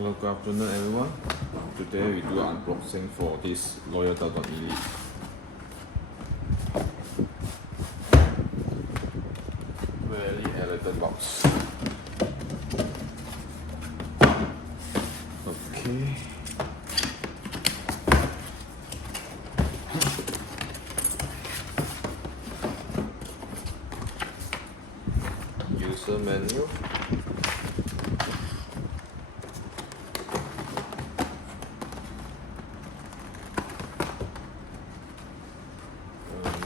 Hello, good afternoon everyone. Today we do an unboxing for this Loyal Doulton Elite. Very elegant box. Okay. User menu.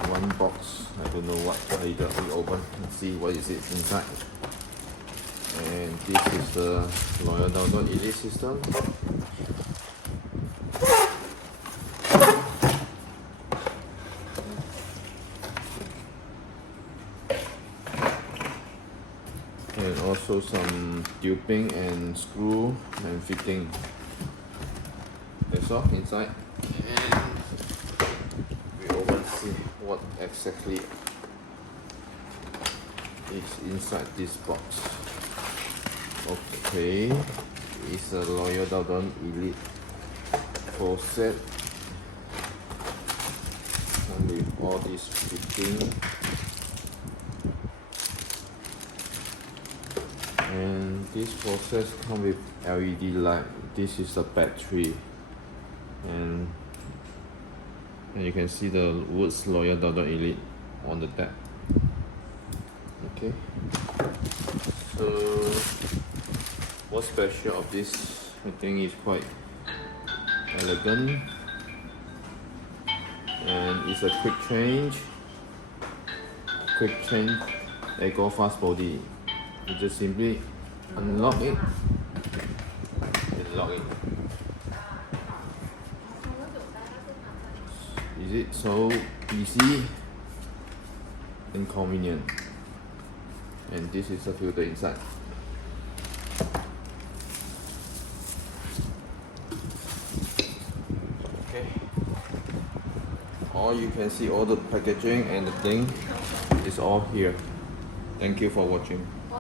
One box. I don't know what later we open and see what is it inside. And this is the Loyal Doulton Elite system. And also some tubing and screw and fitting. That's all inside. And we open see what exactly is inside this box. Okay, it's a Loyal Doulton Elite faucet. And with all this fitting. And this faucet comes with LED light. This is the battery, and you can see the words Loyal Doulton Elite on the tap. Okay, so what's special of this? I think it's quite elegant, and it's a quick change. They go fast body. You just simply unlock it and lock it. Is it so easy and convenient? And this is the filter inside. Okay. All you can see all the packaging and the thing is all here. Thank you for watching.